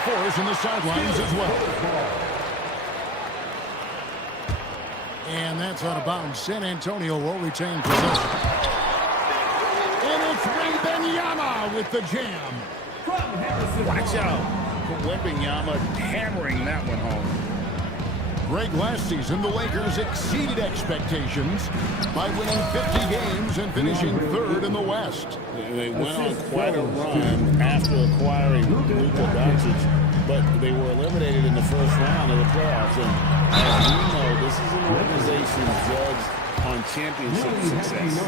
force in the sidelines as well. And that's out of bounds. San Antonio will retain possession. And it's Wembanyama with the jam. Watch out. Wembanyama hammering that one home. Greg, last season, the Lakers exceeded expectations by winning 50 games and finishing third in the West. They went on quite a run after acquiring Luka Doncic, but they were eliminated in the first round of the playoffs. And as we know, this is an organization judged on championship success.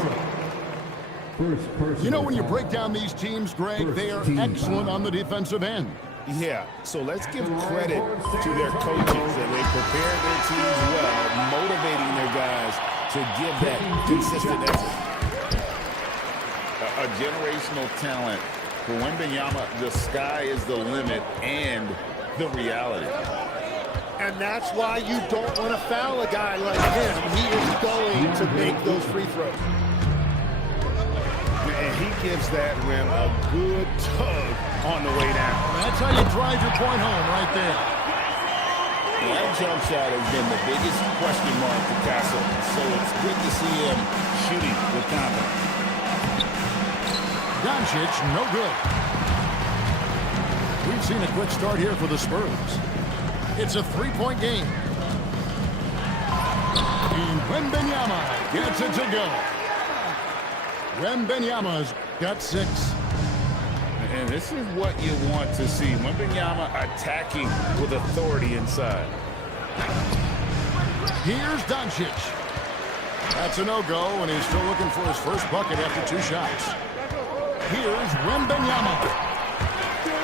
You know, when you break down these teams, Greg, they are excellent on the defensive end. Yeah, so let's give credit to their coaches that they prepared their teams well, motivating their guys to give that consistent effort. A generational talent. For Wembanyama, the sky is the limit and the reality. And that's why you don't want to foul a guy like him. He is going to make those free throws. And he gives that rim a good tug on the way down. That's how you drive your point home right there. That jump shot has been the biggest question mark for Castle, so it's good to see him shooting with confidence. Doncic, no good. We've seen a quick start here for the Spurs. It's a three-point game. And Wembanyama gets it to go. Wembanyama's got 6. And this is what you want to see. Wembanyama attacking with authority inside. Here's Doncic. That's a no-go, and he's still looking for his first bucket after 2 shots. Here's Wembanyama.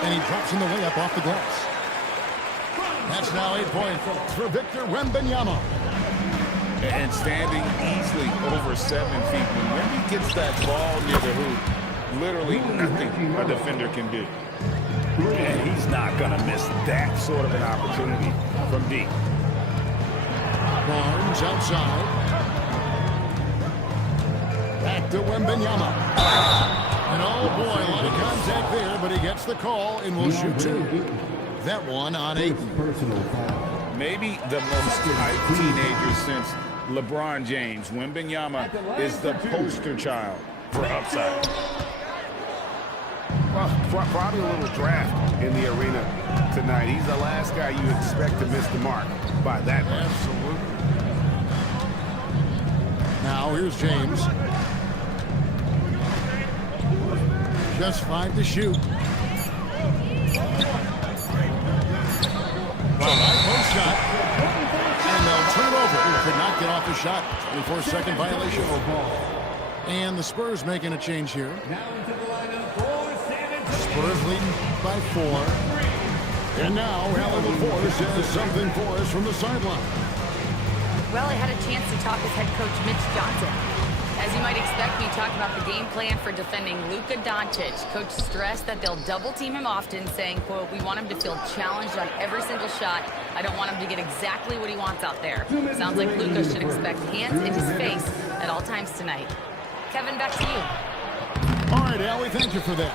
And he drops in the layup off the glass. That's now 8 points for Victor Wembanyama. And standing easily over 7 feet. When he gets that ball near the hoop, literally nothing a defender can do. And he's not going to miss that sort of an opportunity from deep. Barnes outside. Back to Wembanyama. And oh boy, a lot of contact there, but he gets the call and will shoot 2. That one on 8. Maybe the most hyped teenager since LeBron James. Wembanyama is the poster child for upside. Well, probably a little draft in the arena tonight. He's the last guy you expect to miss the mark by that much. Absolutely. Now here's James. Just 5 to shoot. Post shot. And they'll turn it over. Could not get off the shot. 24-second violation. And the Spurs making a change here. Spurs leading by 4. And now Alan LaForce has something for us from the sideline. Well, I had a chance to talk with head coach Mitch Johnson. As you might expect, we talked about the game plan for defending Luka Doncic. Coach stressed that they'll double-team him often, saying, quote, "We want him to feel challenged on every single shot. I don't want him to get exactly what he wants out there." Sounds like Luka should expect hands in his face at all times tonight. Kevin, back to you. All right, Allie, thank you for that.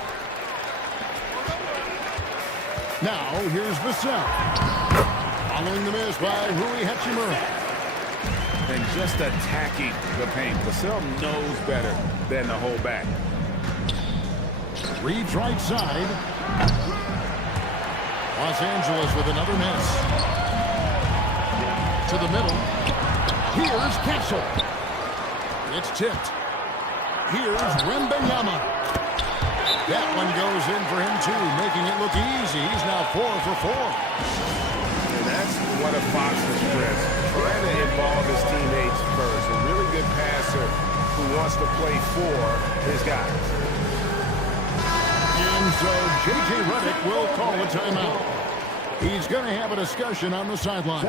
Now, here's Vassell. Following the miss by Rui Hachimura. And just attacking the paint. Vassell knows better than to hold back. Reeves right side. Los Angeles with another miss. To the middle. Here's Castle. It's tipped. Here's Wembanyama. That one goes in for him too, making it look easy. He's now 4 for 4. And that's what a Fox is, Chris. Trying to involve his teammates first. A really good passer who wants to play for his guys. And so J.J. Redick will call a timeout. He's going to have a discussion on the sideline.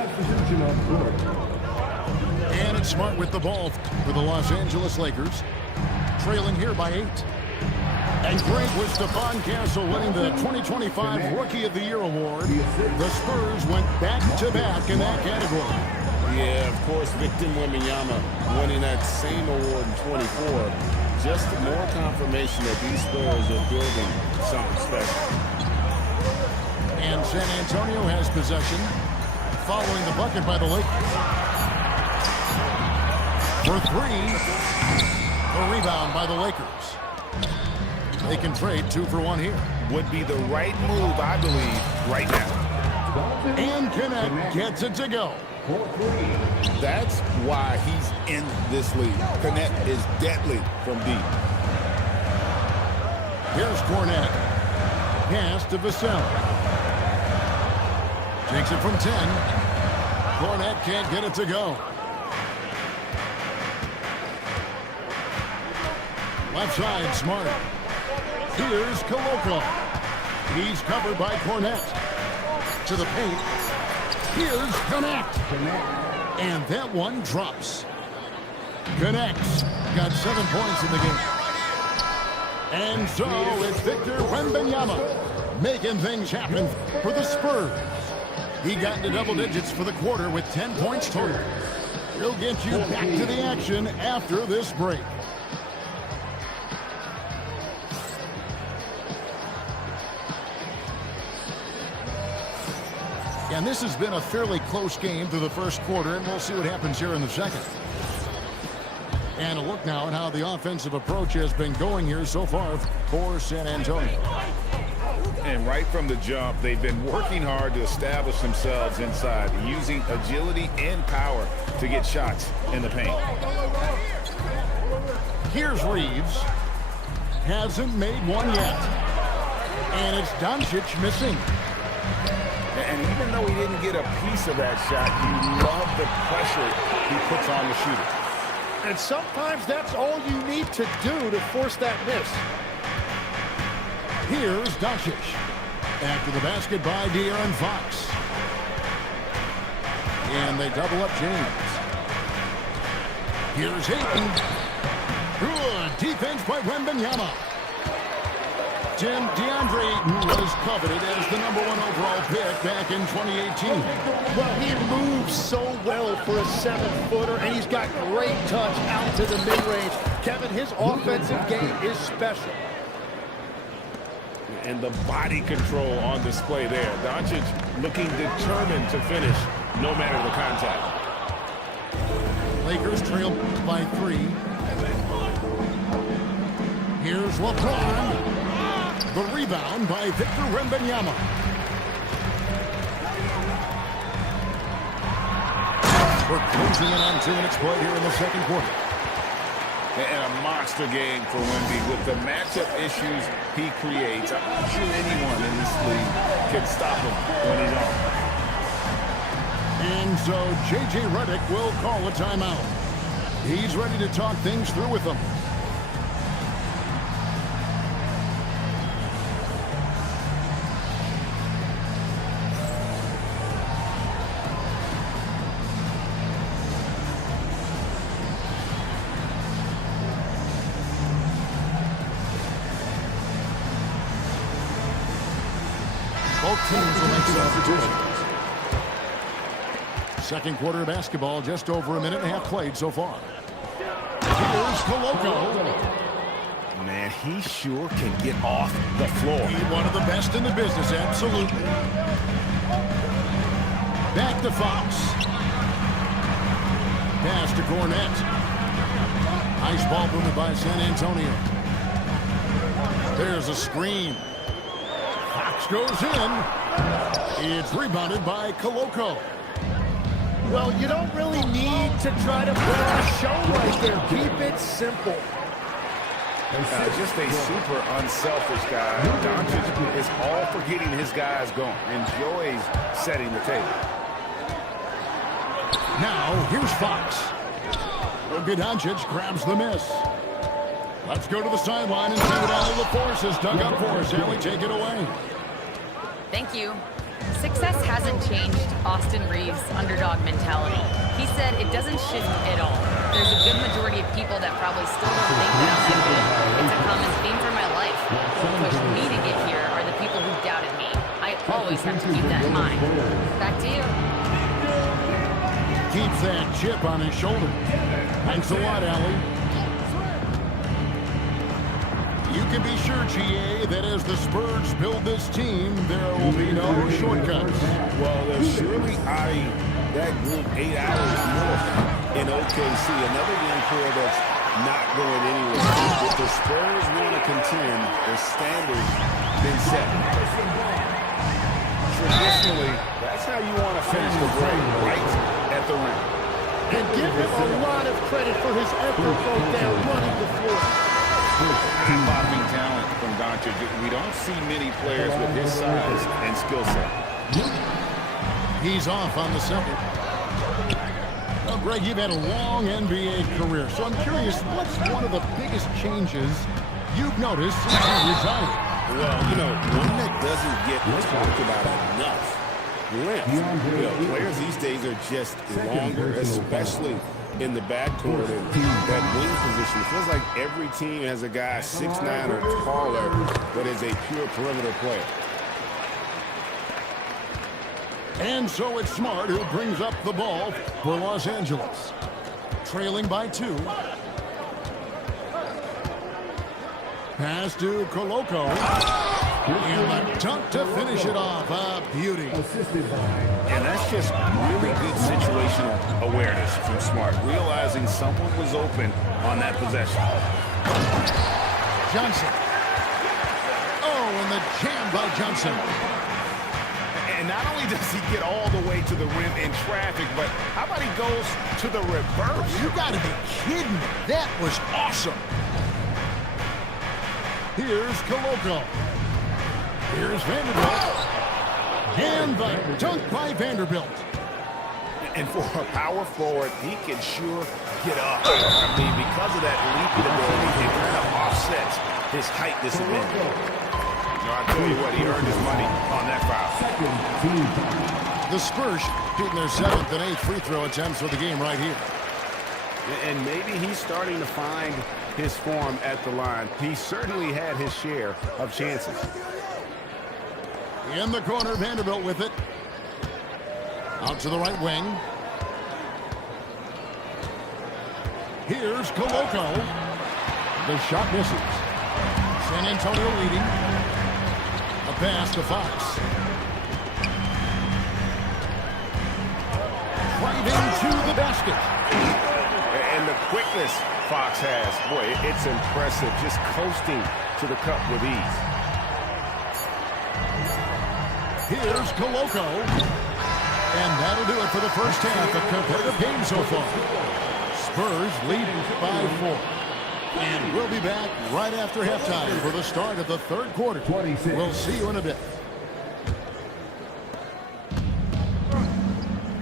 And it's Smart with the ball for the Los Angeles Lakers. Trailing here by 8. And great was Stephon Castle winning the 2025 Rookie of the Year award. The Spurs went back-to-back in that category. Yeah, of course, Victor Wembanyama winning that same award in 24. Just more confirmation that these Spurs are building something special. And San Antonio has possession, following the bucket by the Lakers. For three, a rebound by the Lakers. They can trade 2 for 1 here. Would be the right move, I believe, right now. And Kenneth gets it to go. That's why he's in this league. Connect is deadly from deep. Here's Cornette. Pass to Vassell. Takes it from 10. Cornette can't get it to go. Left side, Smart. Here's Koloko. He's covered by Cornette. To the paint. Here's Connect. And that one drops. Connects. Got 7 points in the game. And so it's Victor Wembanyama making things happen for the Spurs. He got into double digits for the quarter with 10 points total. He'll get you back to the action after this break. And this has been a fairly close game through the first quarter, and we'll see what happens here in the second. And a look now at how the offensive approach has been going here so far for San Antonio. And right from the jump, they've been working hard to establish themselves inside, using agility and power to get shots in the paint. Here's Reeves. Hasn't made one yet. And it's Doncic missing. And even though he didn't get a piece of that shot, you love the pressure he puts on the shooter. And sometimes that's all you need to do to force that miss. Here's Doncic. After the basket by De'Aaron Fox. And they double up James. Here's Ayton. Good defense by Wembanyama. DeAndre Ayton was coveted as the #1 overall pick back in 2018. Well, he moves so well for a 7-footer, and he's got great touch out to the mid-range. Kevin, his offensive game is special. And the body control on display there. Doncic looking determined to finish no matter the contact. Lakers trail by 3. Here's LeBron. The rebound by Victor Wembanyama. We're closing in on 2 minutes play here in the second quarter. And a monster game for Wemby with the matchup issues he creates. I'm not sure anyone in this league can stop him when he's on. And so J.J. Redick will call a timeout. He's ready to talk things through with them. Both teams will make substitutions. Second quarter of basketball, just over a minute and a half played so far. Here's Koloko. Man, he sure can get off the floor. He's one of the best in the business, absolutely. Back to Fox. Pass to Cornette. Nice ball movement by San Antonio. There's a screen. Fox goes in. It's rebounded by Koloko. Well, you don't really need to try to put on a show right there. Keep it simple. Just a super unselfish guy. Doncic is all for getting his guys going. Enjoys setting the table. Now, here's Fox. Luka Doncic grabs the miss. Let's go to the sideline and see what Allie LaForce has dug up for us. Allie, take it away. Thank you. Success hasn't changed Austin Reeves' underdog mentality. He said it doesn't shift at all. There's a good majority of people that probably still don't think that I'm that good. It's a common theme for my life. What pushed me to get here are the people who doubted me. I always have to keep that in mind. Back to you. Keeps that chip on his shoulder. Thanks a lot, Allie. You can be sure, GA, that as the Spurs build this team, there will be no shortcuts. Well, they're surely eyeing that group 8 hours north in OKC. Another young core that's not going anywhere. If the Spurs want to contend, the standard's been set. Traditionally, that's how you want to finish the break, right at the rim. And give him a lot of credit for his effort both down running the floor. Eye-popping talent from Doncic. We don't see many players with his size and skill set. He's off on the second. Well, Greg, you've had a long NBA career, so I'm curious, what's one of the biggest changes you've noticed since you retired? Well, you know, one that doesn't get talked about enough. Length. You know, players these days are just longer, especially in the backcourt and that wing position. It feels like every team has a guy 6'9" or taller that is a pure perimeter player. And so it's Smart who brings up the ball for Los Angeles. Trailing by 2. Pass to Koloko. And the dunk to finish it off. A beauty. And that's just really good situational awareness from Smart, realizing someone was open on that possession. Johnson. Oh, and the jam by Johnson. And not only does he get all the way to the rim in traffic, but how about he goes to the reverse? You gotta be kidding me. That was awesome. Here's Koloko. Here's Vanderbilt. And the dunk by Vanderbilt. And for a power forward, he can sure get up. I mean, because of that leaping ability, it kind of offsets his height disadvantage. No, I tell you what, he earned his money on that foul. The Spurs shooting their 7th and 8th free throw attempts for the game right here. And maybe he's starting to find his form at the line. He certainly had his share of chances. In the corner, Vanderbilt with it. Out to the right wing. Here's Koloko. The shot misses. San Antonio leading. A pass to Fox. Right into the basket. And the quickness Fox has, boy, it's impressive. Just coasting to the cup with ease. Here's Koloko. And that'll do it for the first half of competitive game so far. Spurs leading by 4. And we'll be back right after halftime for the start of the third quarter. We'll see you in a bit.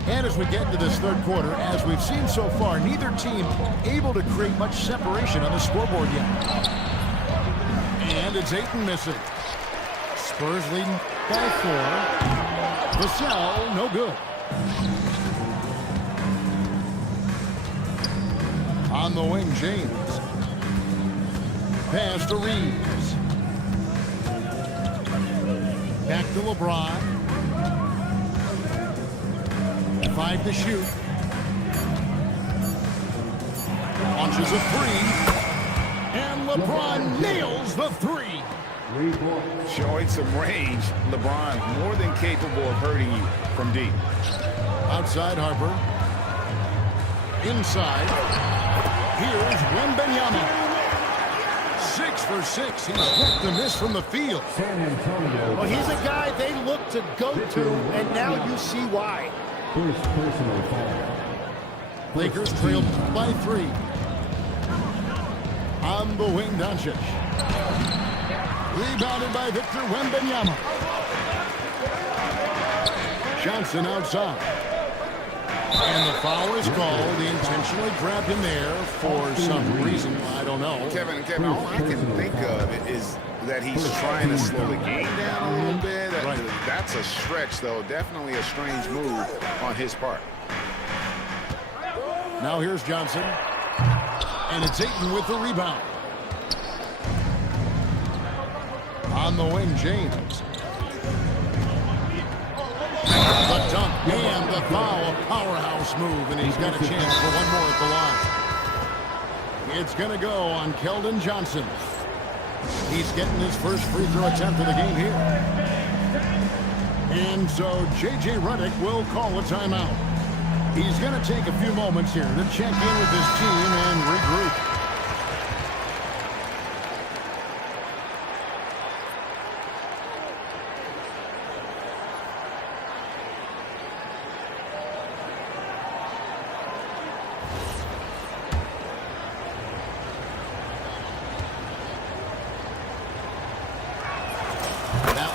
And as we get into this third quarter, as we've seen so far, neither team able to create much separation on the scoreboard yet. And it's Ayton missing. Spurs leading by 4. Vassell, no good. On the wing, James. Pass to Reeves. Back to LeBron. 5 to shoot. Launches a 3. And LeBron nails the 3. Showing some range, LeBron more than capable of hurting you from deep. Outside Harper. Inside. Here's Wembanyama. 6 for 6. He's quick to miss from the field. Well, he's a guy they look to go to, and now you see why. First personal foul. Lakers trailed by 3. On the wing, Doncic. Rebounded by Victor Wembanyama. Johnson outside. And the foul is called. He intentionally grabbed him there for some reason. I don't know. Kevin, all I can think of is that he's trying to slow the game down a little bit. That's a stretch, though. Definitely a strange move on his part. Now here's Johnson. And it's Ayton with the rebound. On the wing, James. The dunk and the foul, a powerhouse move, and he's got a chance for one more at the line. It's going to go on Keldon Johnson. He's getting his first free throw attempt of the game here. And so J.J. Redick will call a timeout. He's going to take a few moments here to check in with his team and regroup.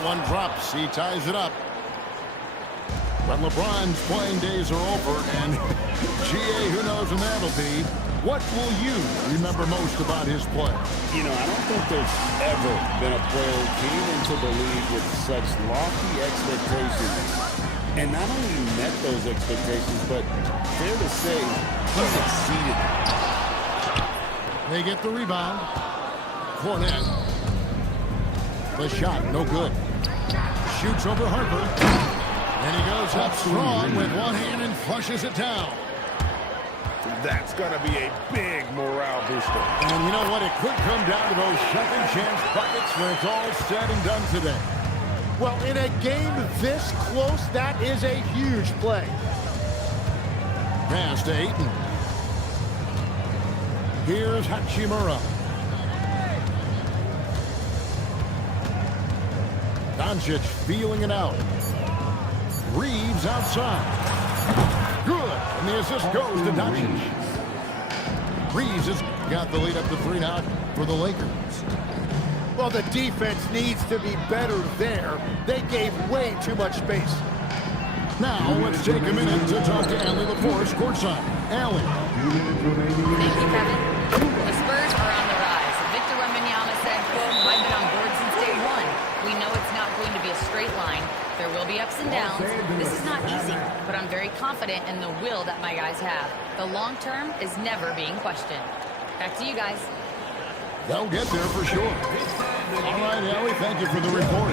One drops. He ties it up. But LeBron's playing days are over, and GA, who knows when that'll be. What will you remember most about his play? You know, I don't think there's ever been a player who came into the league with such lofty expectations and not only met those expectations, but fair to say, he's exceeded. They get the rebound. Cornet. The shot, no good. Shoots over Harper. And he goes up strong with one hand and flushes it down. That's going to be a big morale booster. And you know what? It could come down to those second chance buckets when it's all said and done today. Well, in a game this close, that is a huge play. Pass to Ayton. Here's Hachimura. Doncic feeling it out. Reeves outside. Good. And the assist goes to Doncic. Reeves has got the lead up to 3 now for the Lakers. Well, the defense needs to be better there. They gave way too much space. Now, let's take a minute to talk to Allie LaForce courtside. Allie. Thank you, Kevin. The Spurs are on the rise. Victor Wembanyama said, quote, "I've been on board since day one. We know it's not going to be a straight line. There will be ups and downs. This is not easy, but I'm very confident in the will that my guys have. The long term is never being questioned." Back to you guys. They'll get there for sure. All right, Allie, thank you for the report.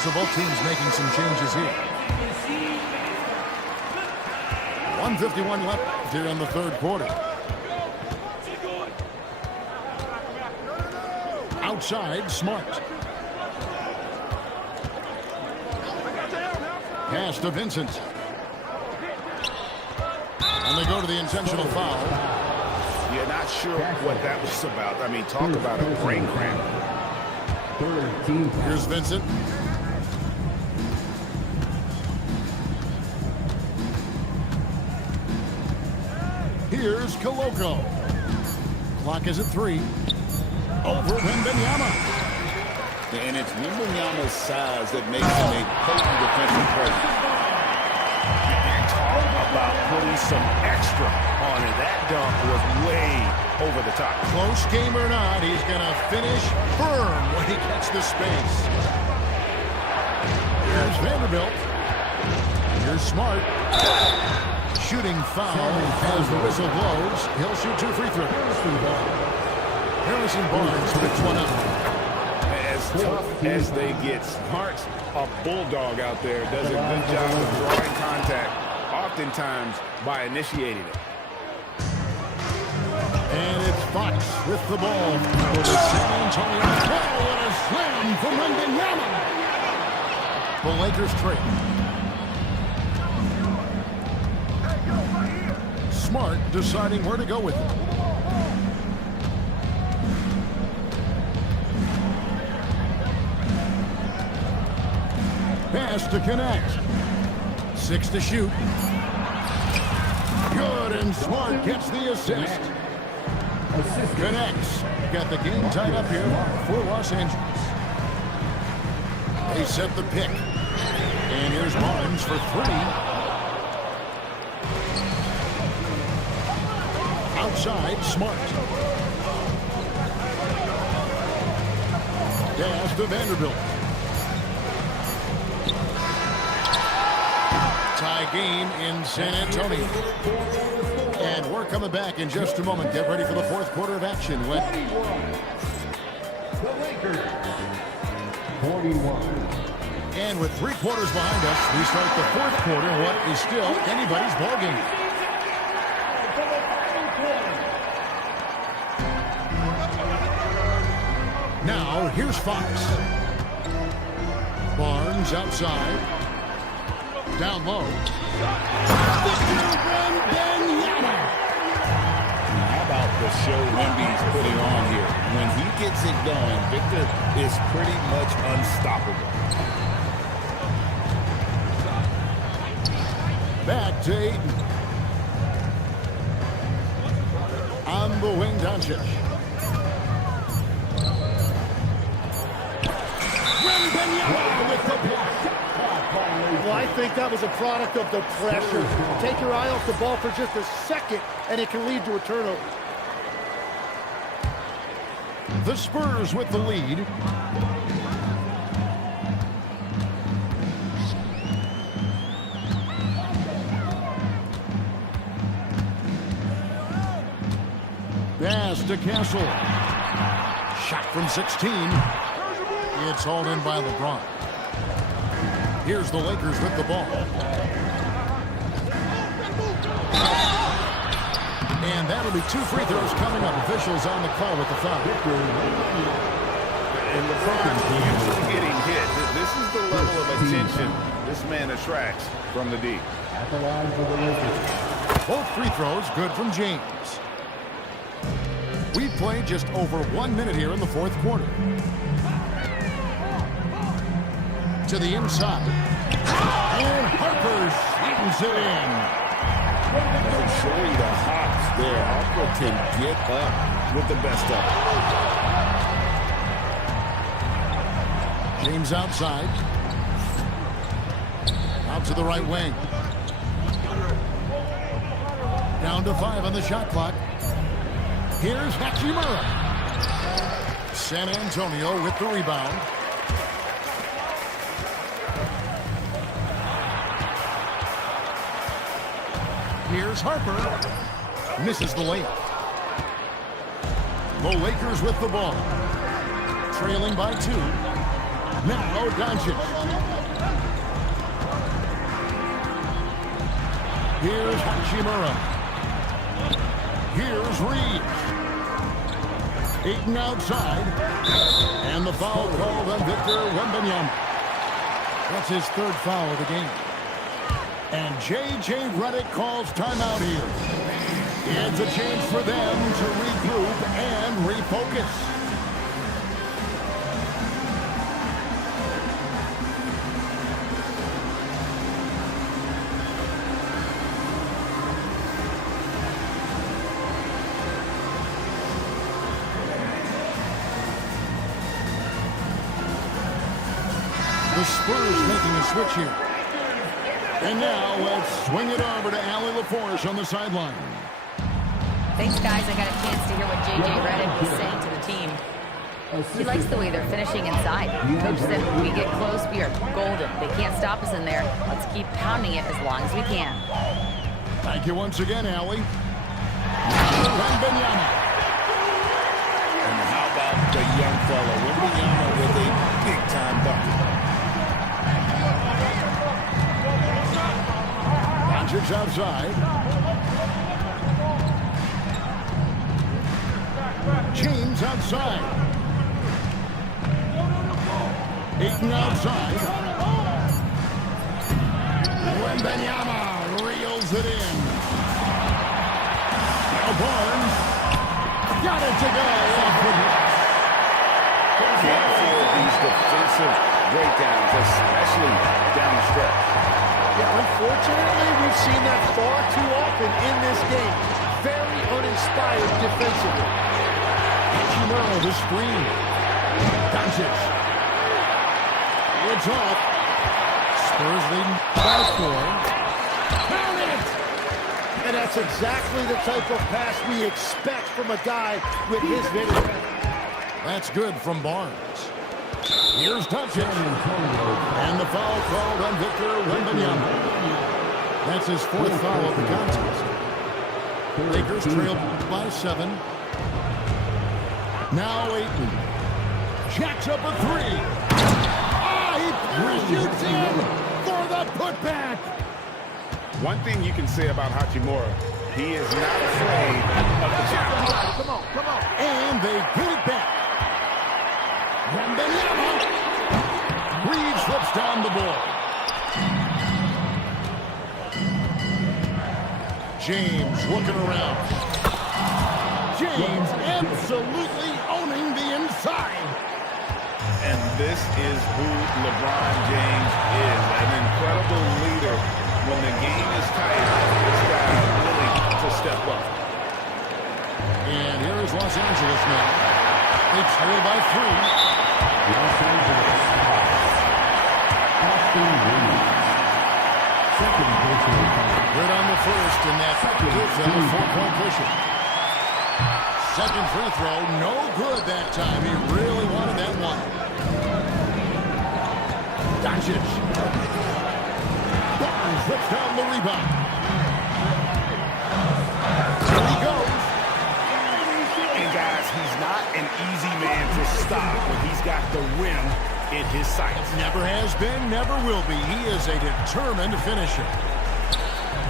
So both teams making some changes here. 1:51 left here in the third quarter. Outside, Smart. Pass to Vincent. And they go to the intentional foul. You're not sure what that was about. I mean, talk about a brain cramp. Here's Vincent. Here's Koloko. Clock is at 3. Over Wembanyama. And it's Wembanyama's size that makes him a potent defensive presence. Talk about putting some extra on it. That dunk was way over the top. Close game or not, he's going to finish firm when he gets the space. Here's Vanderbilt. Here's Smart. Shooting foul as the whistle blows. He'll shoot 2 free throws. Harrison Barnes picks one up. As tough as they get, Smart's a bulldog out there. Does a good job of drawing contact, oftentimes by initiating it. And it's Fox with the ball. For the San Antonio. Oh, and a slam from Wembanyama. The Lakers trade. Smart deciding where to go with it. Pass to connect. 6 to shoot. Good, and Smart gets the assist. Connects. Got the game tied up here for Los Angeles. They set the pick. And here's Barnes for 3. Outside, Smart. Pass to Vanderbilt. Tie game in San Antonio. And we're coming back in just a moment. Get ready for the fourth quarter of action. The Lakers, 41. And with 3 quarters behind us, we start the 4th quarter in what is still anybody's ballgame. Now, here's Fox. Barnes outside. Down low. How about the show Wemby's putting on here? When he gets it going, Victor is pretty much unstoppable. Back to Ayton. On the wing, Doncic. With the block. Well, I think that was a product of the pressure. Take your eye off the ball for just a second, and it can lead to a turnover. The Spurs with the lead. Pass to Castle. Shot from 16. It's hauled in by LeBron. Here's the Lakers with the ball. And that'll be 2 free throws coming up. Officials on the call with the foul. And LeBron usually getting hit. This is the level of attention this man attracts from the D. At the line for the Lakers. Both free throws good from James. We've played just over 1 minute here in the 4th quarter. To the inside. And Harper slams it in. No showing the hops there. Harper can get up with the best of it. James outside. Out to the right wing. Down to 5 on the shot clock. Here's Hachimura. San Antonio with the rebound. Here's Harper. Misses the layup. The Lakers with the ball. Trailing by 2. Now Doncic. Here's Hachimura. Here's Reeves. Ayton outside. And the foul called on Victor Wembanyama. That's his 3rd foul of the game. And J.J. Redick calls timeout here. It's a chance for them to regroup and refocus. The Spurs making a switch here. And now let's swing it over to Allie LaForce on the sideline. Thanks, guys. I got a chance to hear what J.J. Redick was saying to the team. He likes the way they're finishing inside. Coach said when we get close, we are golden. They can't stop us in there. Let's keep pounding it as long as we can. Thank you once again, Allie. Wembanyama. And how about the young fella, Wembanyama, with a big-time bucket. Doncic outside. James outside. Ayton outside. Wembanyama reels it in. Now Barnes. Got it to go. Can't afford these defensive breakdowns, especially down the stretch. Yeah, unfortunately, we've seen that far too often in this game. Very uninspired defensively. Hachimura, the screen. Doncic. It's off. Spurs leading by 4. Count it! And that's exactly the type of pass we expect from a guy with his vision. That's good from Barnes. Here's Doncic. And the foul called on Victor Wembanyama. That's his 4th foul of the contest. Lakers trail by 7. Now Ayton. Jacks up a 3. Ah, he Shoots in for the putback. One thing you can say about Hachimura, he is not afraid of the challenge. Come on, come on. And they get it back. Wembanyama. Reed slips down the ball. James looking around. James absolutely owning the inside. And this is who LeBron James is, an incredible leader. When the game is tight, this guy is willing to step up. And here is Los Angeles now. They trail by 3. Los Angeles. Austin Reeves. Second personal foul. Good on the first, and that gives them a 4-point cushion. Second free throw, no good that time. He really wanted that one. Doncic. Barnes rips down the rebound. There he goes. And guys, he's not an easy man to stop when he's got the rim in his sights. Never has been, never will be. He is a determined finisher.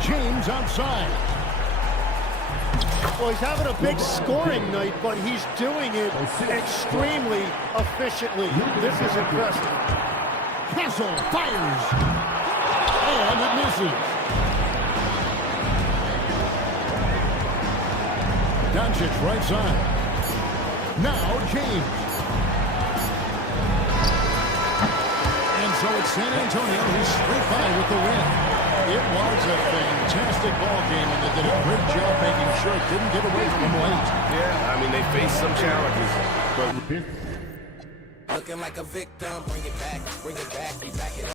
James outside. Well, he's having a big scoring night, but he's doing it extremely efficiently. This is impressive. Castle fires. And it misses. Doncic right side. Now James. And so it's San Antonio who's straight by with the win. It was a fantastic ball game, and they did a great job making sure it didn't get away from them late. Yeah, I mean, they faced some challenges, but Fifth. Looking like a victim, bring it back, we back it up.